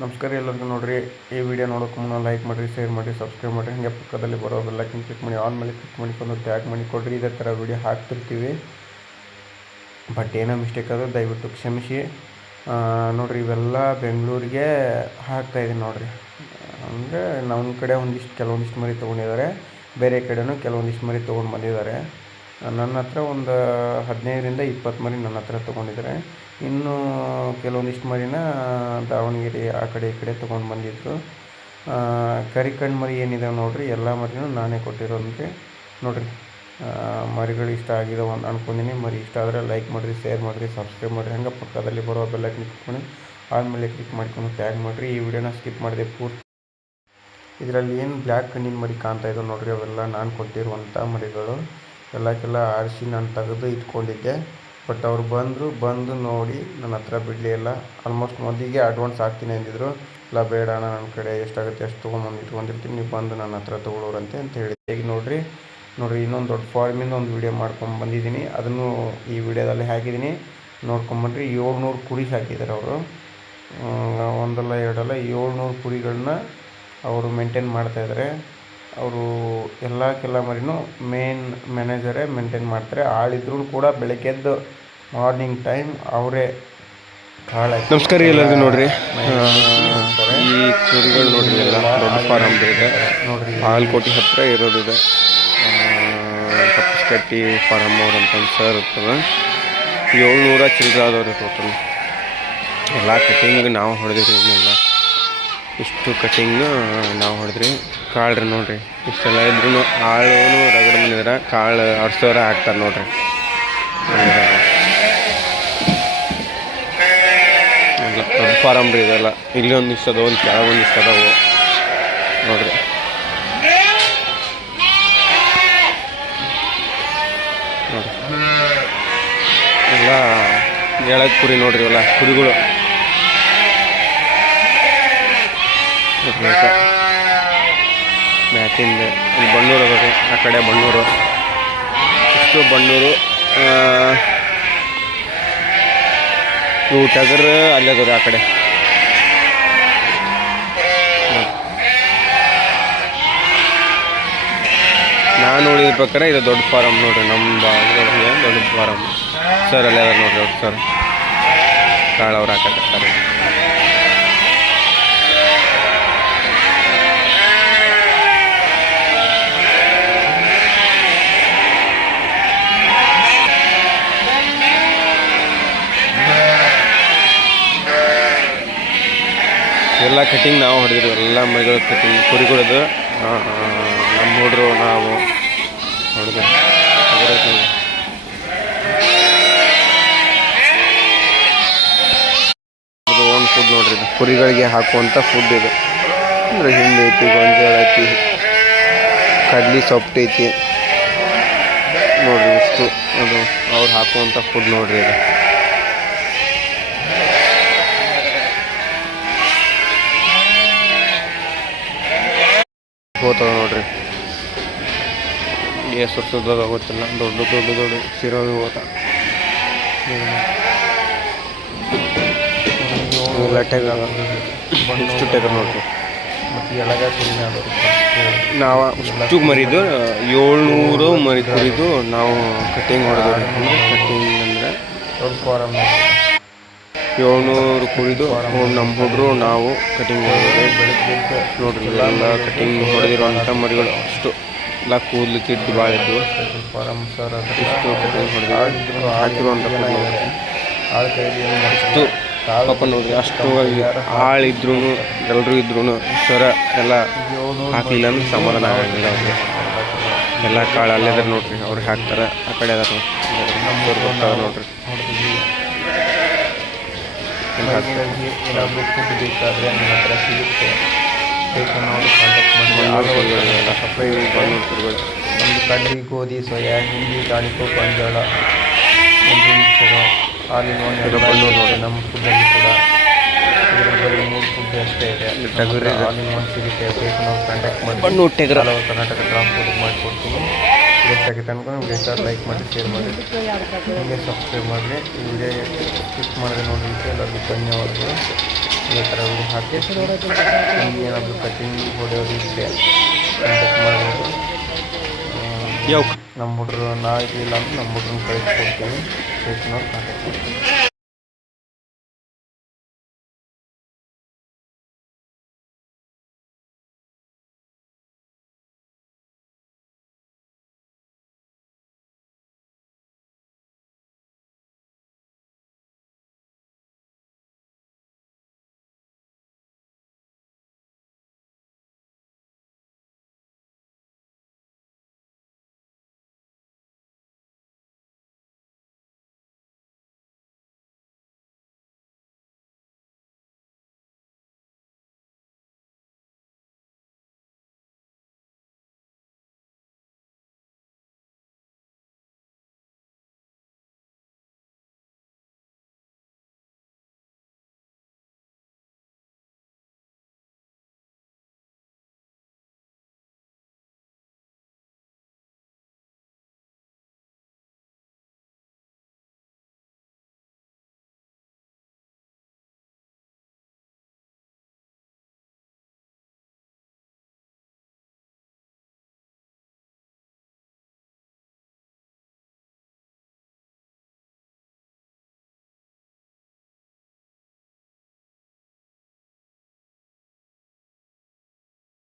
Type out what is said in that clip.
ನಮಸ್ಕಾರ ಎಲ್ಲರಿಗೂ ನೋಡ್ರಿ. ಈ ವಿಡಿಯೋ ನೋಡೋಕೆ ಮುನ್ನ ಲೈಕ್ ಮಾಡಿರಿ, ಶೇರ್ ಮಾಡಿರಿ, ಸಬ್ಸ್ಕ್ರೈಬ್ ಮಾಡಿರಿ. ಹಾಗೆ ಪಕ್ಕದಲ್ಲಿ ಬರೋ ಬೆಲ್ಲೈಕನ್ ಕ್ಲಿಕ್ ಮಾಡಿ ಆನ್ ಮೇಲೆ ಕ್ಲಿಕ್ ಮಾಡಿಕೊಂಡು ಟ್ಯಾಗ್ ಮಾಡಿ ಕೊಡ್ರಿ. ಇದೇ ಥರ ವಿಡಿಯೋ ಹಾಕ್ತಿರ್ತೀವಿ. ಬಟ್ ಏನೋ ಮಿಸ್ಟೇಕ್ ಅದು ದಯವಿಟ್ಟು ಕ್ಷಮಿಸಿ. ನೋಡಿರಿ, ಇವೆಲ್ಲ ಬೆಂಗಳೂರಿಗೆ ಹಾಕ್ತಾಯಿದ್ದೀನಿ ನೋಡಿರಿ. ಅಂದರೆ ನಮ್ಮ ಕಡೆ ಕೆಲವೊಂದಿಷ್ಟು ಮರಿ ತೊಗೊಂಡಿದ್ದಾರೆ, ಬೇರೆ ಕಡೆಯೂ ಕೆಲವೊಂದಿಷ್ಟು ಮರಿ ತೊಗೊಂಡು ಬಂದಿದ್ದಾರೆ. ನನ್ನ ಹತ್ರ ಒಂದು 15ರಿಂದ 20 ಮರಿ ನನ್ನ ಹತ್ರ ತೊಗೊಂಡಿದ್ದಾರೆ. ಇನ್ನೂ ಕೆಲವೊಂದಿಷ್ಟು ಮರಿನ ದಾವಣಗೆರೆ ಆ ಕಡೆ ಈ ಕಡೆ ತೊಗೊಂಡು ಬಂದಿದ್ದರು. ಕರಿಕಣ್ಣು ಮರಿ ಏನಿದೆ ನೋಡಿರಿ, ಎಲ್ಲ ಮರಿನೂ ನಾನೇ ಕೊಟ್ಟಿರೋದಕ್ಕೆ ನೋಡಿರಿ. ಮರಿಗಳು ಇಷ್ಟ ಆಗಿದೆ ಒಂದು ಅನ್ಕೊಂಡಿನಿ. ಮರಿ ಇಷ್ಟ ಆದರೆ ಲೈಕ್ ಮಾಡಿರಿ, ಶೇರ್ ಮಾಡಿರಿ, ಸಬ್ಸ್ಕ್ರೈಬ್ ಮಾಡಿರಿ. ಹಂಗೆ ಪಕ್ಕದಲ್ಲಿ ಬರೋ ಬೆಲ್ಲೈಕನ್ ಕ್ಲಿಕ್ ಮಾಡಿ ಆದಮೇಲೆ ಕ್ಲಿಕ್ ಮಾಡ್ಕೊಂಡು ಟ್ಯಾಗ್ ಮಾಡಿರಿ. ಈ ವಿಡಿಯೋನ ಸ್ಕಿಪ್ ಮಾಡಿದೆ ಪೂರ್ತಿ. ಇದರಲ್ಲಿ ಏನು ಬ್ಲ್ಯಾಕ್ ಕಣ್ಣಿನ ಮರಿ ಕಾಣ್ತಾಯಿದ್ದು ನೋಡಿರಿ, ಅವೆಲ್ಲ ನಾನು ಕೊಟ್ಟಿರುವಂಥ ಮರಿಗಳು. ಎಲ್ಲಕ್ಕೆಲ್ಲ ಆರಿಸಿ ನಾನು ತೆಗೆದು ಇಟ್ಕೊಂಡಿದ್ದೆ. ಬಟ್ ಅವ್ರು ಬಂದು ನೋಡಿ ನನ್ನ ಹತ್ರ ಬಿಡಲಿಲ್ಲ. ಆಲ್ಮೋಸ್ಟ್ ಮೊದಲಿಗೆ ಅಡ್ವಾನ್ಸ್ ಹಾಕ್ತೀನಿ ಅಂದಿದ್ರು. ಇಲ್ಲ ಬೇಡ ಅಣ್ಣ, ನನ್ನ ಕಡೆ ಎಷ್ಟಾಗುತ್ತೆ ಅಷ್ಟು ತೊಗೊಂಬಂದು ಇಟ್ಕೊಂಡಿರ್ತೀನಿ, ನೀವು ಬಂದು ನನ್ನ ಹತ್ರ ತೊಗೊಳೋರಂತೆ ಅಂತ ಹೇಳಿ. ಈಗ ನೋಡಿರಿ ಇನ್ನೊಂದು ದೊಡ್ಡ ಫಾರ್ಮಿಂದ ಒಂದು ವೀಡಿಯೋ ಮಾಡ್ಕೊಂಡು ಬಂದಿದ್ದೀನಿ. ಅದನ್ನು ಈ ವಿಡಿಯೋದಲ್ಲಿ ಹಾಕಿದ್ದೀನಿ, ನೋಡ್ಕೊಂಬನ್ರಿ. 700 ಕುರಿ ಹಾಕಿದ್ದಾರೆ ಅವರು. ಒಂದಲ್ಲ ಎರಡಲ್ಲ 700 ಕುರಿಗಳನ್ನ ಅವರು ಮೇಂಟೈನ್ ಮಾಡ್ತಾಯಿದ್ದಾರೆ. ಅವರು ಎಲ್ಲ ಮರಿನೂ ಮೇನ್ ಮ್ಯಾನೇಜರೇ ಮೇಂಟೈನ್ ಮಾಡ್ತಾರೆ. ಆಳಿದ್ರೂ ಕೂಡ ಬೆಳಗ್ಗೆದ್ದು ಮಾರ್ನಿಂಗ್ ಟೈಮ್ ಅವರೇ ಕಾಳು. ನಮಸ್ಕಾರ ಎಲ್ಲರಿಗೂ ನೋಡ್ರಿ. ಈ ಕುರಿಗಳು ನೋಡ್ರಿ, ಎಲ್ಲ ದೊಡ್ಡ ಫಾರಮ್ ಇದೆ ನೋಡ್ರಿ. ಆಲ್ಕೋಟಿ ಹತ್ರ ಇರೋದಿದೆ. ಕಪ್ಪಸ್ಕಟ್ಟಿ ಫಾರಮ್ ಅವ್ರು ಅಂತ ಸರ್ ಇರ್ತದೆ. 700 ಚಿಲ್ಲರೆ ಆದವ್ರಿ ಟೋಟಲ್. ಎಲ್ಲ ಕಟಿಂಗ್ ನಾವು ಹೊಡೆದಿರಿ. ಇದನ್ನೆಲ್ಲ ಇಷ್ಟು ಕಟಿಂಗ್ ನಾವು ಹೊಡೆದ್ರಿ. ಕಾಳ್ರಿ ನೋಡ್ರಿ, ಇಷ್ಟೆಲ್ಲ ಇದ್ರೂ ಆಳು ರಗಡ್ ಬಂದಿದ್ರೆ ಕಾಳು ಆಡ್ಸೋರ ಹಾಕ್ತಾರೆ ನೋಡ್ರಿ. ಎಲ್ಲ ದೊಡ್ಡ ಫಾರಮ್ ರೀ ಇದೆಲ್ಲ. ಇಲ್ಲಿ ಒಂದಿಷ್ಟು ಅದಾವೆ, ಒಂದು ಕೆಳಗೊಂದಿಷ್ಟು ಅದಾವು ನೋಡ್ರಿ. ಎಲ್ಲ ಎಳಗ್ ಕುರಿ ನೋಡ್ರಿ, ಎಲ್ಲ ಕುರಿಗಳು ಮ್ಯಾಟಿಂದ. ಇಲ್ಲಿ ಬಣ್ಣೂರು ಅದ ರೀ, ಆ ಕಡೆ ಬಣ್ಣೂರು. ಇಷ್ಟು ಬಣ್ಣೂರು. ಇವು ಟಗರ್ ಅಲ್ಲೇ ಅದ ರೀ ಆ ಕಡೆ. ನಾನು ನೋಡಿದ ಪ್ರಕಾರ ಇದು ದೊಡ್ಡ ಫಾರಮ್ ನೋಡ್ರಿ. ನಮ್ಮ ಭಾಗದೊಳಗೆ ದೊಡ್ಡ ಫಾರಮ್. ಸರ್ ಅಲ್ಲೇ ಅದ ನೋಡ್ರಿ ಅವ್ರು. ಸರ್ ಕಾಳು ಅವ್ರು ಹಾಕತ್ತಾರೆ. ಎಲ್ಲ ಕಟಿಂಗ್ ನಾವು ಹೊಡೆದಿರಿ. ಎಲ್ಲ ಮರಿಗಳು ಕಟಿಂಗ್ ಕುರಿಗಳದು ನಮ್ಮ ಹುಡ್ರು ನಾವು ಹೊಡೆದು ಓನ್ ಫುಡ್ ನೋಡ್ರಿ. ಇದು ಕುರಿಗಳಿಗೆ ಹಾಕುವಂಥ ಫುಡ್ ಇದು. ಅಂದರೆ ಹಿಂಡಿ ಐತಿ, ಗೊಂಜಾಳ ಐತಿ, ಕಡ್ಲಿ ಸೊಪ್ಪು ಐತಿ ನೋಡ್ರಿ. ಇಷ್ಟು ಅದು ಅವ್ರು ಹಾಕುವಂಥ ಫುಡ್ ನೋಡ್ರಿ. ಇದು ಹೋಗ್ತವೆ ನೋಡ್ರಿ. ಎಷ್ಟು ವರ್ಷದ ಗೊತ್ತಿಲ್ಲ. ದೊಡ್ಡ ಸಿರೋದು ಹೋತ. ಇಷ್ಟು ಟೆಗರ್ ನೋಡ್ರಿ. ಮತ್ತು ಎಳಗ ಕುರಿನ ನಾವು ಇಷ್ಟು ಮರಿದು 700 ಮರಿ ಕುರಿದು ನಾವು ಕಟಿಂಗ್ ಹೊಡೆದ್ರಿ. ಕಟಿಂಗ್ ಅಂದರೆ ದೊಡ್ಡ ಫಾರಮ್ 700 ಕುರಿದು ನಮ್ಮ ಹುಡ್ರು ನಾವು ಕಟಿಂಗ್ ಹೊಡೆದ್ರಿ. ನೋಡ್ರಿ, ಎಲ್ಲ ಕಟಿಂಗ್ ಹೊಡೆದಿರುವಂಥ ಮರಿಗಳು. ಅಷ್ಟು ಎಲ್ಲ ಕೂದಲು ಕಿಟ್ಟು ಭಾಳ ಇದ್ವು. ಫಾರಮ್ ಸರ್ ಇಷ್ಟು ಕಟಿಂಗ್ ಹೊಡೆದು ಹಾಕಿರುವಂಥ ಅಷ್ಟು ಪಾಪ ನೋಡ್ರಿ. ಅಷ್ಟು ಆಳಿದ್ರು ಎಲ್ಲರೂ ಇದ್ರು ಸರ ಎಲ್ಲ ಹಾಕಲಿಲ್ಲ ಅಂದ್ರೆ ಸಮಾಧಾನ ಆಗಂಗಿಲ್ಲ ಅವ್ರಿಗೆ. ಎಲ್ಲ ಕಾಳು ಅಲ್ಲಿದ್ದಾರೆ ನೋಡ್ರಿ, ಅವ್ರಿಗೆ ಹಾಕ್ತಾರೆ. ಆ ಕಡೆ ಅದಾರ ನೋಡ್ರಿ. ಏನಾದರೂ ಫುಡ್ ಬೇಕಾದರೆ ನಿಮ್ಮ ಹತ್ರ ಸಿಗುತ್ತೆ. ಬೇಕಾದ್ರೆ ಕಾಂಟ್ಯಾಕ್ಟ್ ಮಾಡಿ. ಸಪ್ಲೈ ಬಂದು ನಮ್ಮದು ಕಡ್ಲಿ, ಗೋಧಿ, ಸೋಯಾ, ಹಿಂಡಿ, ದಾಳಿಂಬೆ, ಗೊಂಜಾಳ, ಒಂದು ಮಿಕ್ಸರು, ಹಾಲಿನ ಒಂದು ನಮ್ಮ ಫುಡ್ಡಲ್ಲಿ ಕೂಡ ಇದರಲ್ಲಿ ಬರೀ 3 ಫುಡ್ ಅಷ್ಟೇ ಇದೆ. ಹಾಲಿನ ಒಂದು ಸಿಗುತ್ತೆ. ಬೇಕು ನಾವು ಕಾಂಟ್ಯಾಕ್ಟ್ ಮಾಡಿ ಹಲವು ಕರ್ನಾಟಕ ಟ್ರಾನ್ಸ್ಪೋರ್ಟ್ ಮಾಡಿಕೊಡ್ತೀನಿ. ಬೇಕಾಗಿತ್ತು ಅನ್ಕೊಂಡು ಬೇಕಾದ ಲೈಕ್ ಮಾಡಿ, ಶೇರ್ ಮಾಡಿ, ಹೀಗೆ ಸಬ್ಸ್ಕ್ರೈಬ್ ಮಾಡಿರಿ. ಈ ವಿಡಿಯೋ ಕ್ಲಿಕ್ ಮಾಡಿದ್ರೆ ನೋಡಿ. ಎಲ್ಲರಿಗೂ ಧನ್ಯವಾದಗಳು. ಇದೇ ಥರ ವಿಡಿಯೋ ಹಾಕ್ತಿರ್ತೀವಿ. ನಿಮ್ಗೆ ಏನಾದರೂ ಕಟಿಂಗ್ ಹೊಡೆಯೋದು ಇದ್ದರೆ ಕಾಂಟ್ಯಾಕ್ಟ್ ಮಾಡ್ಬೋದು. ಯಾವ ನಮ್ಮ ಹುಡ್ರು ನಾವಿಲ್ಲ ಅಂದ್ರೆ ನಮ್ಮ ಹುಡ್ರನ್ನ ಕಳಿಸ್ಕೊಡ್ತೀವಿ. ಬೇಕಾದವ್ರು ಕಾಂಟ್ಯಾಕ್ಟ್ ಮಾಡ್ತೀವಿ.